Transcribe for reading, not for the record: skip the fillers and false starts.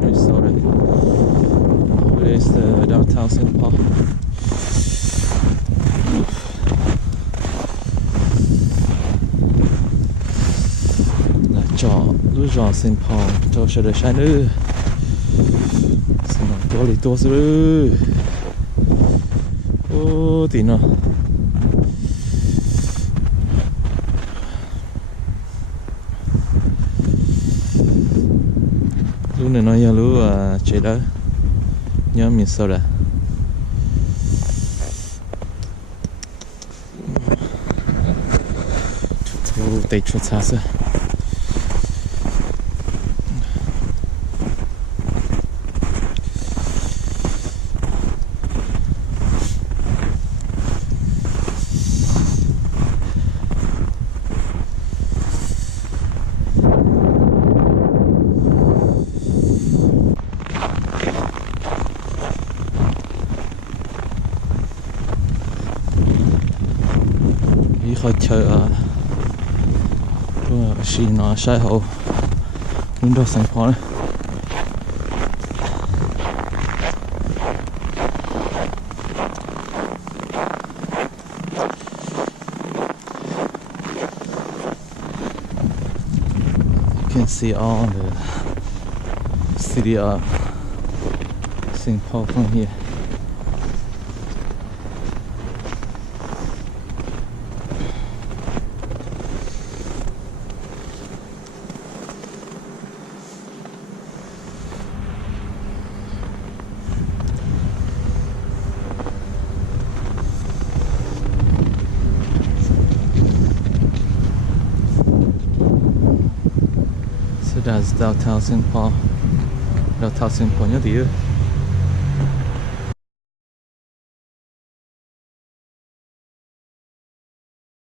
Minnesota. Where's the downtown St. Paul? Là trọ lúc trọ St. Paul cho sẽ được sai nữa. Xin lỗi tôi đi tôi rồi. Ô tí nữa. Lúc này nói giờ lúc chạy đó nhớ Minnesota. Tôi tay chút xa xa. Khỏi chờ tôi xì nó sai hậu muốn đâu St. Paul you can see all the city of St. Paul from here. So that's downtown St. Paul. Downtown St. Paul nhớ tí ơi.